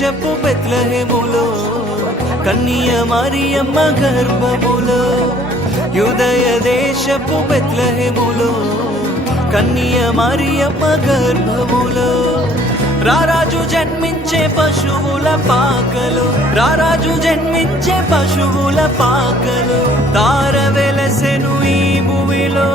దేశపు బెత్లెహేములో కన్య మరియమ్మ గర్భములో యూదయ దేశపు బెత్లెహేములో కన్య మరియమ్మ గర్భములో రారాజు జన్మించే పశువుల పాకలు రారాజు జన్మించే పశువుల పాకలు తార వెలసెను ఈ భూమిలో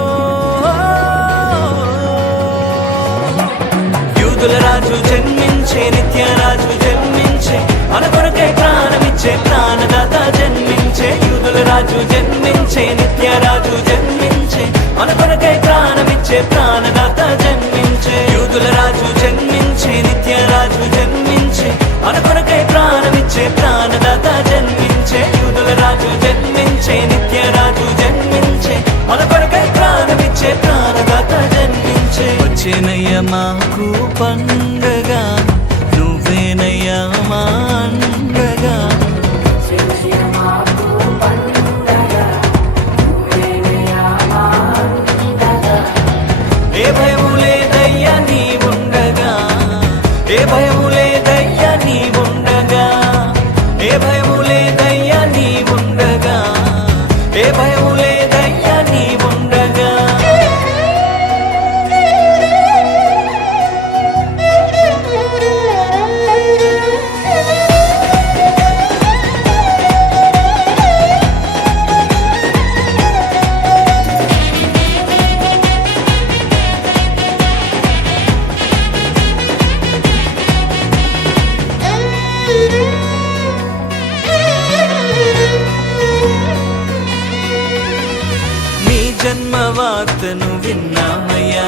యూదుల రాజు జన్మించే నిత్యరాజు జన్మించే మన కొరకై ప్రాణమిచ్చే ప్రాణదాత జన్మించే యూదుల రాజు జన్మించే నిత్యరాజు జన్మించే మన కొరకై ప్రాణమిచ్చే ప్రాణదాత జన్మించే యూదుల రాజు జన్మించే నిత్యరాజు జన్మించే మన కొరకై ప్రాణమిచ్చే ప్రాణదాత జన్మించే యూదుల రాజు జన్మించే నిత్యరాజు జన్మించే మన కొరకై ప్రాణమిచ్చే ప్రాణదాత జన్మించే వచ్చేనయ్య మాకు పండగ నువ్వేనయ్య మా అండగా ఏ భయము లేదయ్యా నీవుండగా ఏ భయము లేదయ్యా నీవుండగా ఏ భయము లేదయ్యా నీవుండగా ఏ భయము లేదయ్యా నీవుండగా జన్మ వార్తను విన్నామయ్యా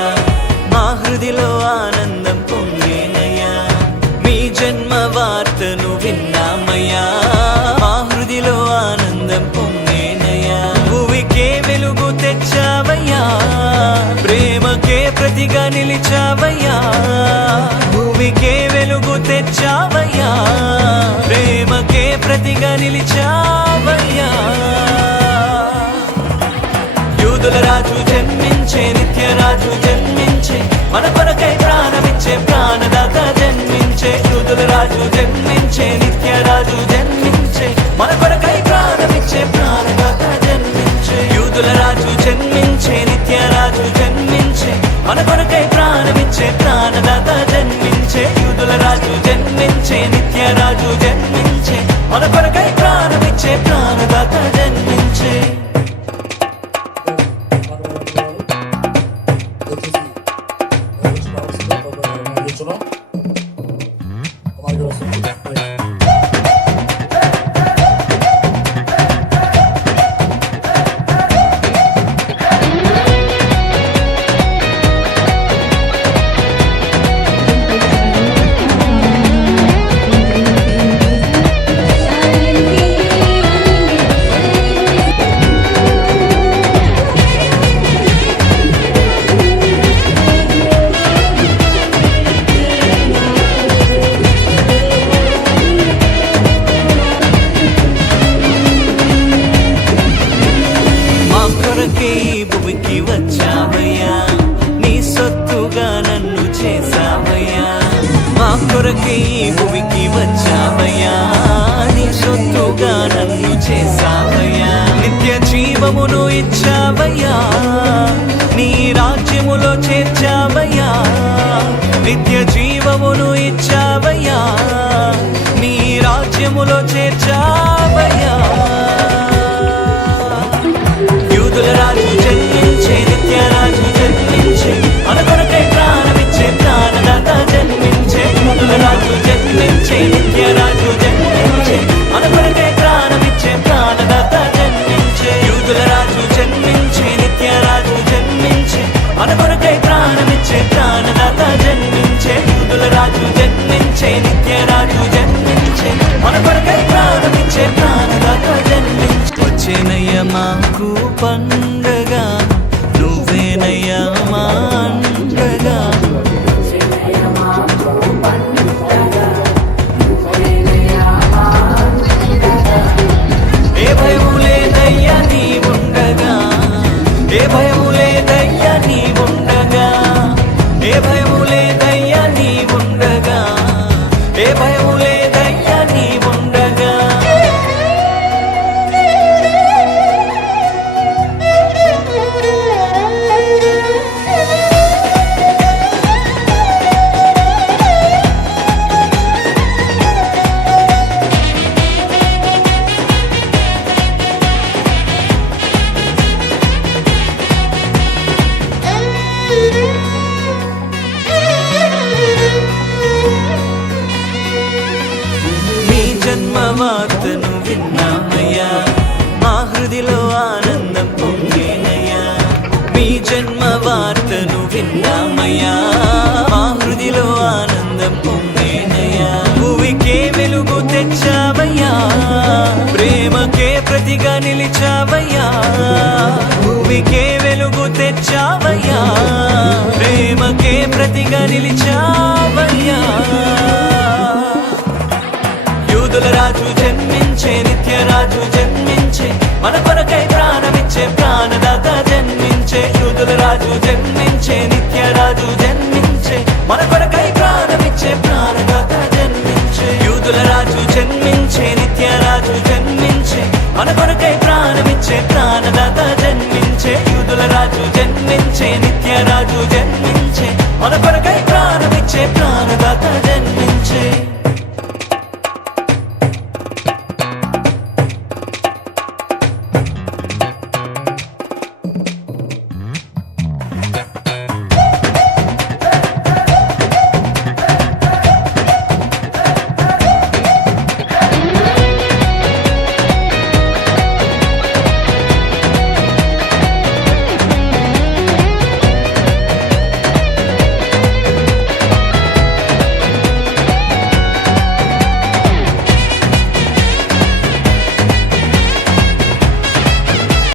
మా హృదిలో ఆనందం పొంగేనయ్యా మీ జన్మ వార్తను విన్నామయ్యా మా హృదిలో ఆనందం పొంగేనయ్యా భూమికే వెలుగు తెచ్చావయ్యా ప్రేమకే ప్రతిగా నిలిచావయ్యా భూమికే వెలుగు తెచ్చావయ్యా ప్రేమకే ప్రతిగా నిలిచావయ్యా యూదుల రాజు జన్మించే నిత్యరాజు జన్మించే మన కొరకై ప్రాణమిచ్చే ప్రాణదాత జన్మించే యూదుల రాజు జన్మించే నిత్యరాజు జన్మించే మన కొరకై ప్రాణమిచ్చే ప్రాణదాత జన్మించే యూదుల రాజు జన్మించే నిత్యరాజు జన్మించే మన కొరకై ప్రాణమిచ్చే ప్రాణదాత జన్మించే యూదుల రాజు జన్మించే నిత్యరాజు జన్మించే మన కొరకై ప్రాణమిచ్చే ప్రాణదాత జన్మించే భూమికి వచ్చావయ్యా నీ సొత్తుగా నన్ను చేసావయ్యా మా కొరకే భూమికి వచ్చావయ్యా నీ సొత్తుగా నన్ను చేసావయ్యా నిత్య జీవమును ఇచ్చావయ్యా నీ రాజ్యములో చేర్చావయ్యా నిత్య జీవమును ఇచ్చావయ్యా నీ రాజ్యములో చేర్చావయ్యా యూదుల రాజు జన్మించే నిత్యరాజు జన్మించే మన కొరకై ప్రాణమిచ్చే ప్రాణదాత జన్మించే యూదుల రాజు జన్మించే నిత్యరాజు జన్మించే మన కొరకై ప్రాణమిచ్చే ప్రాణదాత జన్మించే యూదుల రాజు జన్మించే నిత్యరాజు జన్మించే మన కొరకై ప్రాణమిచ్చే ప్రాణదాత జన్మించే యూదుల రాజు జన్మించే నిత్యరాజు జన్మించే మన కొరకై ప్రాణమిచ్చే ప్రాణదాత జన్మించే వచ్చేనయ్య మాకు పండగ నువ్వేనయ్య మా అండగా ఏ భయము లేదయ్యా నీవుండగా ఏ భయము లేదయ్యా నీవుండగా ఏ భయము లేదయ్యా నీవుండగా ఏ భయము లేదయ్యా శుభవార్తను విన్నామయ్యా, మా హృదిలో ఆనందం పొంగేనయ్యా. మీ జన్మ వార్తను విన్నామయ్యా, మా హృదిలో ఆనందం పొంగేనయ్యా. భూమికే వెలుగు తెచ్చావయ్యా, ప్రేమకే ప్రతిగా నిలిచావయ్యా. భూమికే వెలుగు తెచ్చావయ్యా, ప్రేమకే ప్రతిగా నిలిచావయ్యా. యూదుల రాజు జన్మించే, నిత్య రాజు జన్మించే, మన కొరకై ప్రాణమిచ్చే ప్రాణదాత జన్మించే. యూదుల రాజు జన్మించే, నిత్య రాజు జన్మించే, మన కొరకై ప్రాణమిచ్చే ప్రాణదాత జన్మించే. యూదుల రాజు జన్మించే, నిత్య రాజు జన్మించే, మన కొరకై ప్రాణమిచ్చే ప్రాణదాత జన్మించే. యూదుల రాజు జన్మించే.